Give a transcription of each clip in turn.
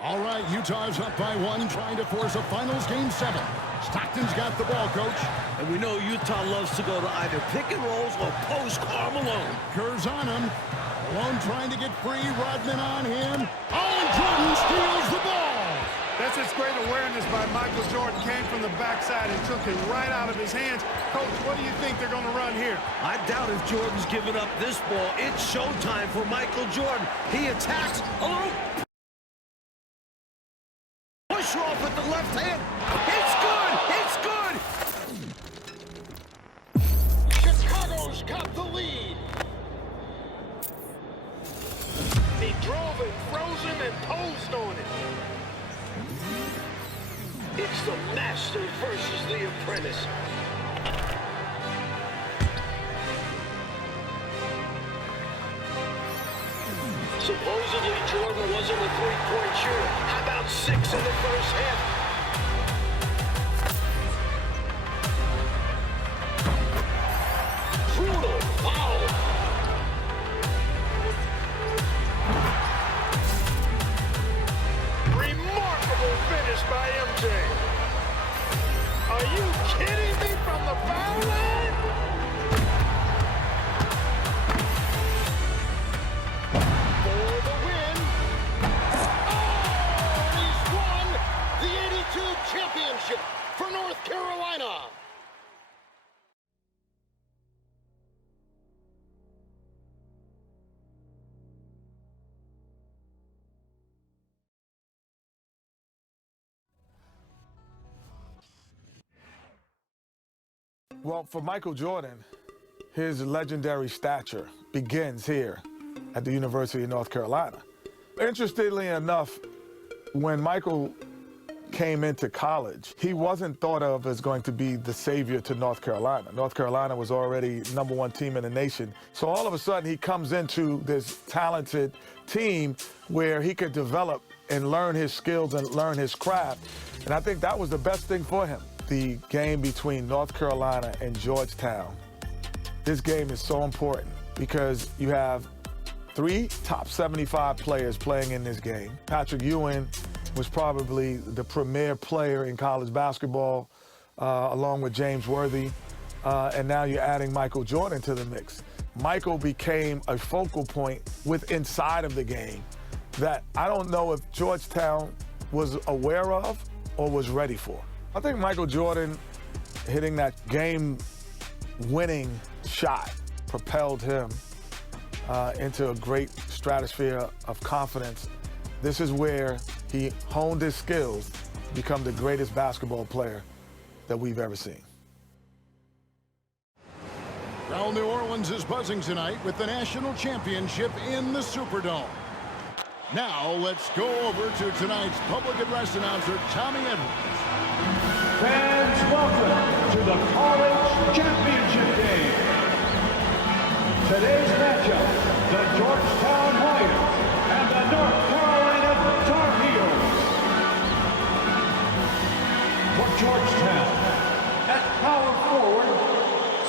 All right, Utah's up by 1, trying to force a finals game 7. Stockton's got the ball, coach. And we know Utah loves to go to either pick and rolls or post Karl Malone. Kerr's on him. Malone trying to get free. Rodman on him. Oh, and Jordan steals the ball. That's just great awareness by Michael Jordan. Came from the backside and took it right out of his hands. Coach, what do you think they're going to run here? I doubt if Jordan's giving up this ball. It's showtime for Michael Jordan. He attacks. A little push off with the left hand. It's good. It's good. Chicago's got the lead. He drove it, frozen, and posed on it. It's the master versus the apprentice. Supposedly, Jordan wasn't a three-point shooter. How about 6 in the first half? Brutal foul. Remarkable finish by MJ. Are you kidding me from the foul line? For the win. Oh, and he's won the 82 championship for North Carolina. Well, for Michael Jordan, his legendary stature begins here at the University of North Carolina. Interestingly enough, when Michael came into college, he wasn't thought of as going to be the savior to North Carolina. North Carolina was already #1 team in the nation. So all of a sudden, he comes into this talented team where he could develop and learn his skills and learn his craft. And I think that was the best thing for him. The game between North Carolina and GeorgeTown. This game is so important because you have 3 top 75 players playing in this game. Patrick Ewing was probably the premier player in college basketball, along with James Worthy. And now you're adding Michael Jordan to the mix. Michael became a focal point inside of the game that I don't know if GeorgeTown was aware of or was ready for. I think Michael Jordan hitting that game-winning shot propelled him into a great stratosphere of confidence. This is where he honed his skills to become the greatest basketball player that we've ever seen. Well, New Orleans is buzzing tonight with the national championship in the Superdome. Now let's go over to tonight's public address announcer, Tommy Edwards. Fans, welcome to the College Championship Game. Today's matchup, the Georgetown Lions and the North Carolina Tar Heels. For Georgetown, at power forward,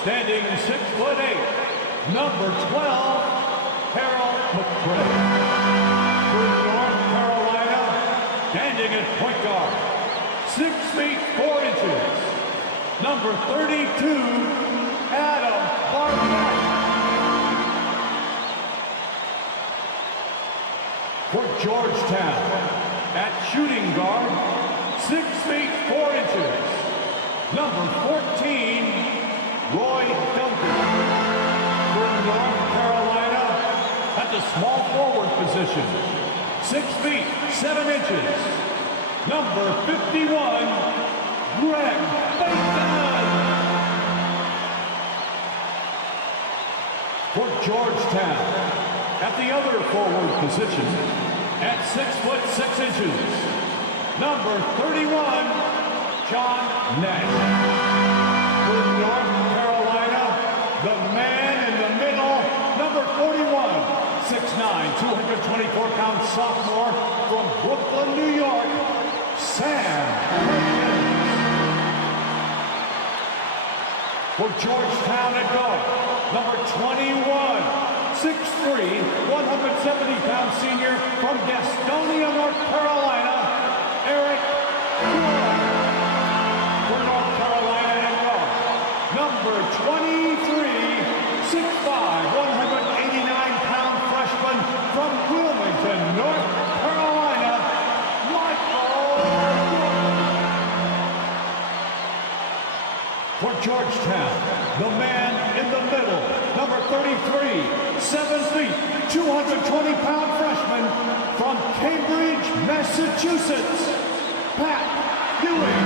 standing 6'8", number 12, Harold McCray. For North Carolina, standing at point guard, 6 feet 4 inches, number 32, Adam Barnett. For Georgetown, at shooting guard, 6 feet 4 inches, number 14, Roy Duncan. For North Carolina, at the small forward position, 6 feet 7 inches, number 51, Greg Bateman. For Georgetown, at the other forward position, at 6'6" number 31, John Nash. For North Carolina, the man in the middle, number 41, 6'9", 224-pound sophomore from Brooklyn, New York, Sam Perkins. For Georgetown at guard, number 21, 6'3", 170-pound senior from Gastonia, North Carolina, For North Carolina and Guard, number 23, 6'5", 189-pound freshman from Wilmington, North Carolina, Michael. For Georgetown, the man in the middle, number 33, 7 feet, 220-pound freshman from Cambridge, Massachusetts, Pat Ewing.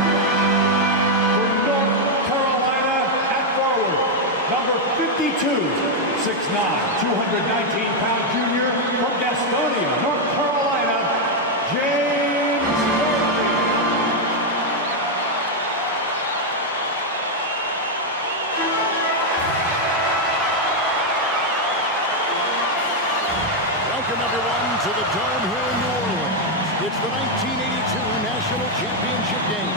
For North Carolina at forward, number 52, 6'9", 219-pound junior from Gastonia, North Carolina, James Murphy. Welcome, everyone, to the Dome here in New Orleans. It's the 1982 National Championship game.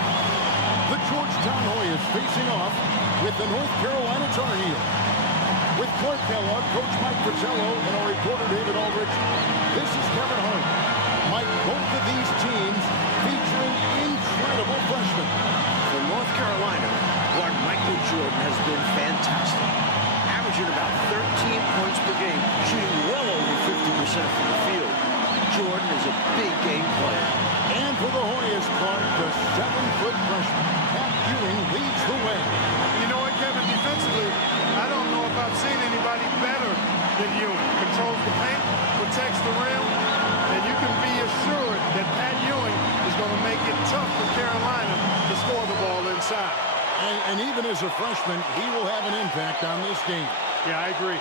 The Georgetown Hoyas facing off with the North Carolina Tar Heels. With Clark Kellogg, Coach Mike Fratello, and our reporter David Aldrich, this is Kevin Hart. Mike, both of these teams featuring incredible freshmen. For North Carolina, guard Michael Jordan has been fantastic. Averaging about 13 points per game, shooting well over 50% from the field. Jordan is a big game player. And for the Hoyas, Clark, the 7-foot freshman, Pat Ewing leads the way. You know what, Kevin, defensively, I don't know if I've seen anybody better than Ewing. Controls the paint, protects the rim, and you can be assured that Pat Ewing is going to make it tough for Carolina to score the ball inside. And even as a freshman, he will have an impact on this game. Yeah, I agree.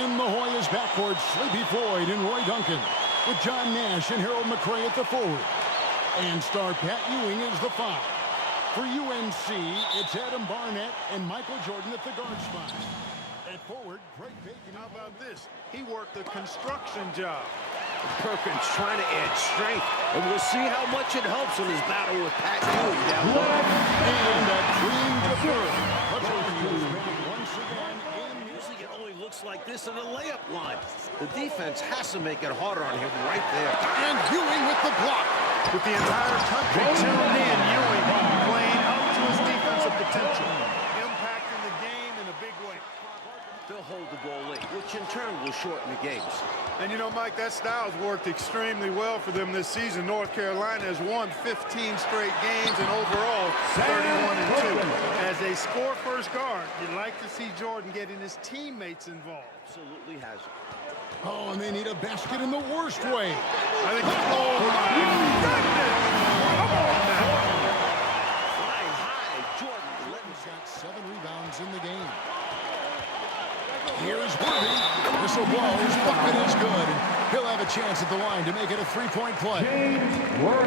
In the Hoyas backcourt, Sleepy Floyd and Roy Duncan, with John Nash and Harold McRae at the forward. And star Pat Ewing is the 5. For UNC, it's Adam Barnett and Michael Jordan at the guard spot. At forward, Greg Bacon. How about this? He worked a construction job. Perkins trying to add strength, and we'll see how much it helps in his battle with Pat Ewing down low. And a clean deferral. Once again in. Usually it only looks like this in the layup line. The defense has to make it harder on him right there. And Ewing with the block. With the entire country tuned in, Ewing playing up to his defensive potential, impacting the game in a big way. They'll hold the ball late, which in turn will shorten the games. And you know, Mike, that style's worked extremely well for them this season. North Carolina has won 15 straight games and overall 31-2. As a score-first guard, you'd like to see Jordan getting his teammates involved. Absolutely has it. Oh, and they need a basket in the worst way. I think, oh my goodness! Come on now! Flying high, Jordan Jordan's got 7 rebounds in the game. Here's Worthy. Whistle blows, bucket is good. He'll have a chance at the line to make it a 3-point play.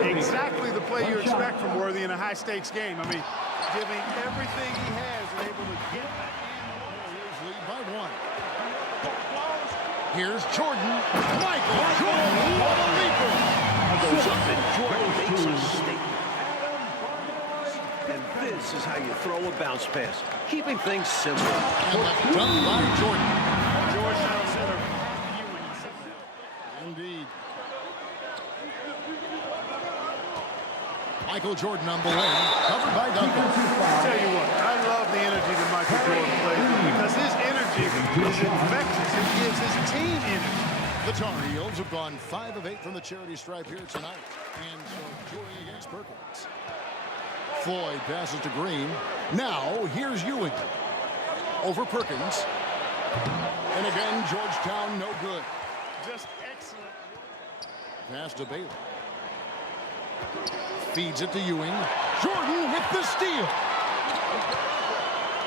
Exactly the play you expect from Worthy in a high-stakes game. I mean, giving everything he has and able to get back in. Warriors lead by 1. Here's Jordan. Michael Jordan, what a leaper! Goes up and Jordan makes a statement. And this is how you throw a bounce pass, keeping things simple. And the dunk by Jordan. Georgetown center. Indeed. Michael Jordan on the wing, covered by Duncan. I'll tell you what, I love the energy that Michael Jordan plays with because his energy is infectious. It gives his team energy. The Tar Heels have gone 5 of 8 from the charity stripe here tonight. And so Jordan against Perkins. Floyd passes to Green. Now, here's Ewing. Over Perkins. And again, Georgetown no good. Just excellent. Pass to Bailey. Feeds it to Ewing. Jordan with the steal.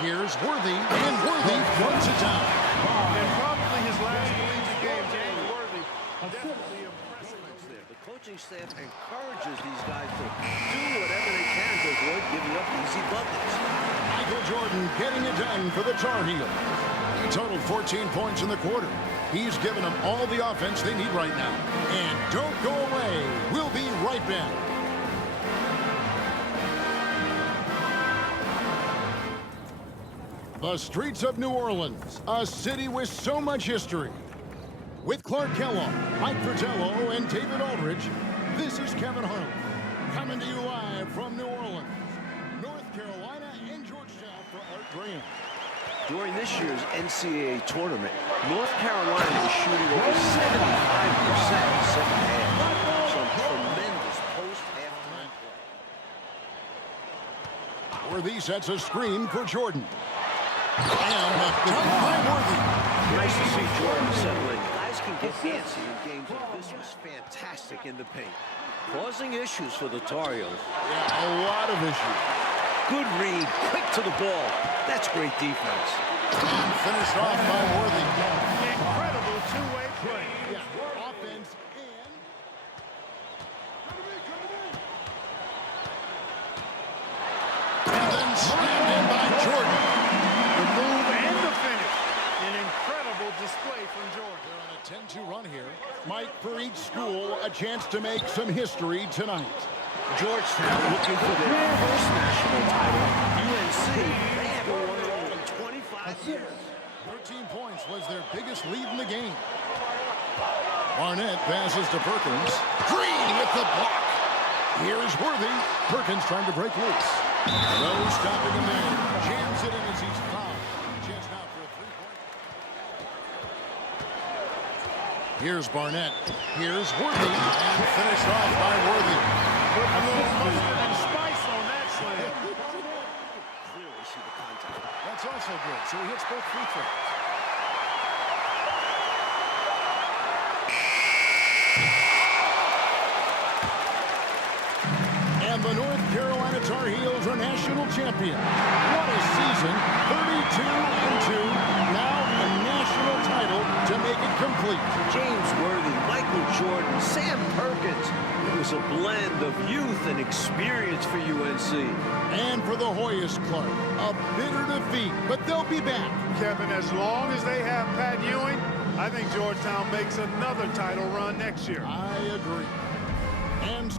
Here's Worthy, and Worthy runs it down. And probably his last collegiate game, James Worthy. Definitely impressive. The coaching staff encourages these guys to do whatever they can to avoid giving up easy buckets. Michael Jordan getting it done for the Tar Heels. He totaled 14 points in the quarter. He's given them all the offense they need right now. And don't go away. We'll be right back. The streets of New Orleans, a city with so much history. With Clark Kellogg, Mike Fratello, and David Aldrich, this is Kevin Hart. Coming to you live from New Orleans, North Carolina and Georgetown for Art Graham. During this year's NCAA tournament, North Carolina is shooting over 75% in the second half. Some tremendous post-halftime play. Worthy sets a screen for Jordan. And done by Worthy. Nice to see Jordan settle in. Guys can get antsy in games like this. Was fantastic in the paint. Causing issues for the Tar Heels. Yeah, a lot of issues. Good read, quick to the ball. That's great defense. And finished off by Worthy. Incredible two-way play. Yeah, offense and... And then slammed in by Jordan. The move and the finish. An incredible display from Jordan. They're on a 10-2 run here. Mike, for each school, a chance to make some history tonight. Georgetown looking for their first national title. UNC, they haven't won it all in 25 years. 13 points was their biggest lead in the game. Barnett passes to Perkins. Green with the block. Here's Worthy. Perkins trying to break loose. No stopping him there. Jams it in as he's fouled. Chance now for a three-point. Here's Barnett. Here's Worthy. And finished off by Worthy. Put a little mustard and spice on that slam. Clearly see the contact. That's also good. So he hits both free throws. And the North Carolina Tar Heels are national champion. What a season. 32-2. Now a national title to make it complete. James Worthy, Michael Jordan, Sam Perkins. It was a blend of youth and experience for UNC. And for the Hoyas Club, a bitter defeat, but they'll be back. Kevin, as long as they have Pat Ewing, I think Georgetown makes another title run next year. I agree. And